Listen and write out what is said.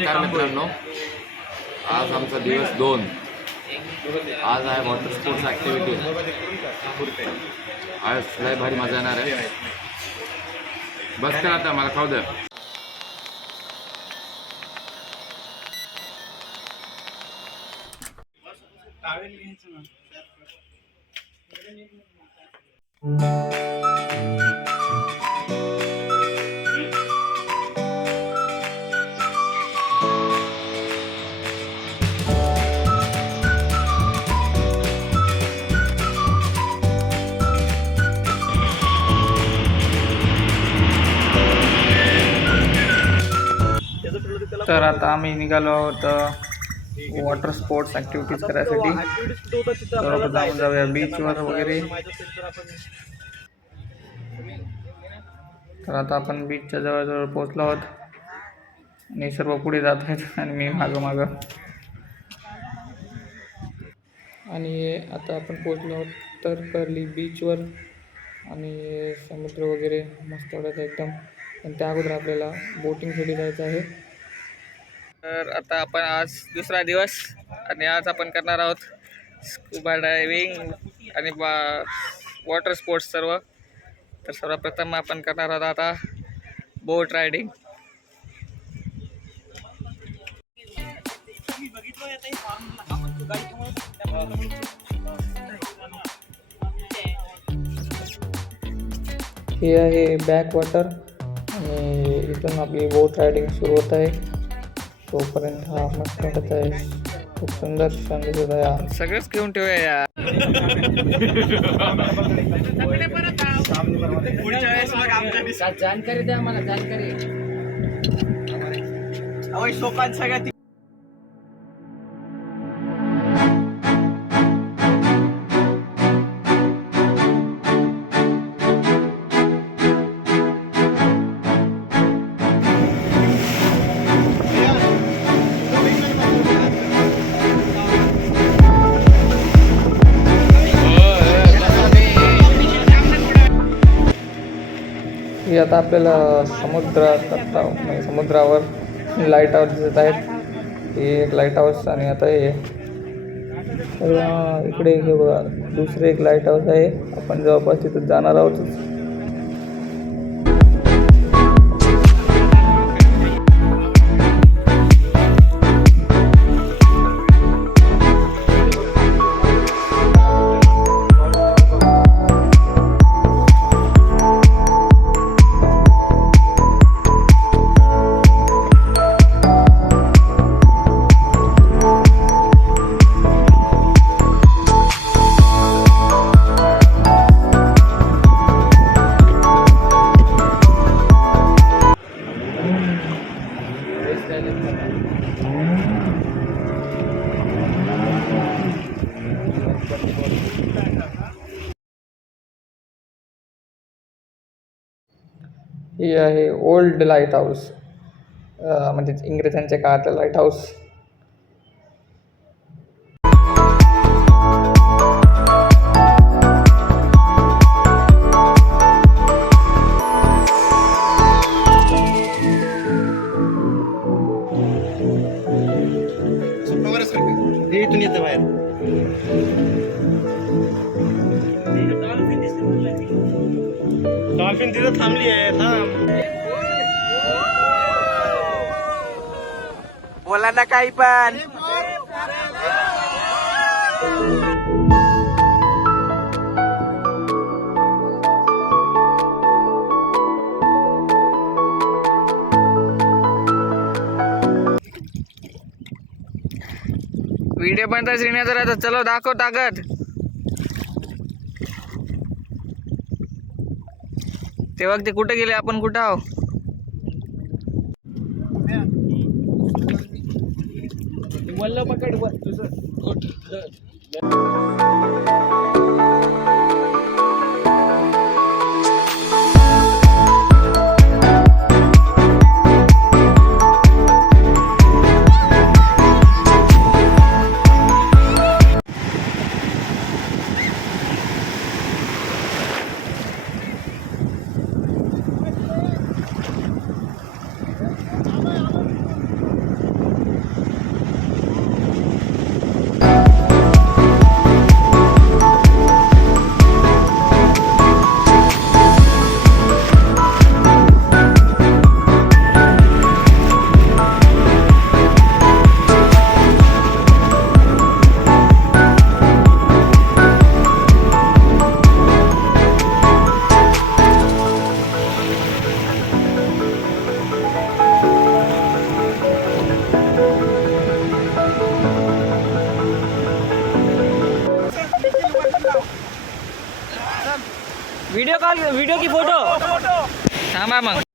नमस्कार मित्रांनो, आज आमचा दिवस 2. आज आहे वॉटर स्पोर्ट्स ॲक्टिव्हिटी. आज लय भारी मजा येणार आहे. बस कर आता, मला खाऊ द्या. तर आता आम्ही निघालो आहोत वॉटर स्पोर्ट्स ॲक्टिव्हिटीज करायसाठी. तर जाऊन जाऊया बीचवर वगैरे. तर आता आपण बीचच्या जवळजवळ पोहोचलो आहोत आणि सर्व पुढे जात आहेत आणि मी मागं. आणि आता आपण पोहोचलो आहोत तर कर्ली बीचवर आणि समुद्र वगैरे मस्त वाटत एकदम. पण त्या अगोदर आपल्याला बोटिंगसाठी जायचं आहे. तर आता आपण आज दुसरा दिवस आणि आज आपण करणार आहोत स्कुबा डायव्हिंग आणि वॉटर स्पोर्ट्स सर्व. तर सर्वप्रथम आपण करणार आहोत आता बोट रायडिंग. हे आहे बॅक वॉटर आणि इथून आपली बोट रायडिंग सुरू होत आहे. तोपर्यंत हा मस्त वाटत आहे, खूप सुंदर क्षण दिसत आहे. सगळंच घेऊन ठेवूया यार. जानकारी द्या मला, जानकारी. शोकान सगळ्यात आता आपल्याला समुद्रावर लाईट हाऊस दिसत आहेत. हे एक लाईट हाऊस आणि आता हे इकडे हे बघा, दुसरे एक लाईट हाऊस आहे. आपण जवळपास तिथं जाणार आहोत. हे आहे ओल्ड लाईट हाऊस, म्हणजे इंग्रजांच्या काळातलं लाईट हाऊस. इथून येतं बाहेर. डॉल्फिन तिथं थांबली आहे. बोला ना काही पण. व्हिडिओ पण तर श्रीनगर आता चलो दाखव ताकद. तेव्हा ते कुठे गेले, आपण कुठं आहो. वल्ल पकड तुझं. व्हिडिओ की फोटो थांबा मग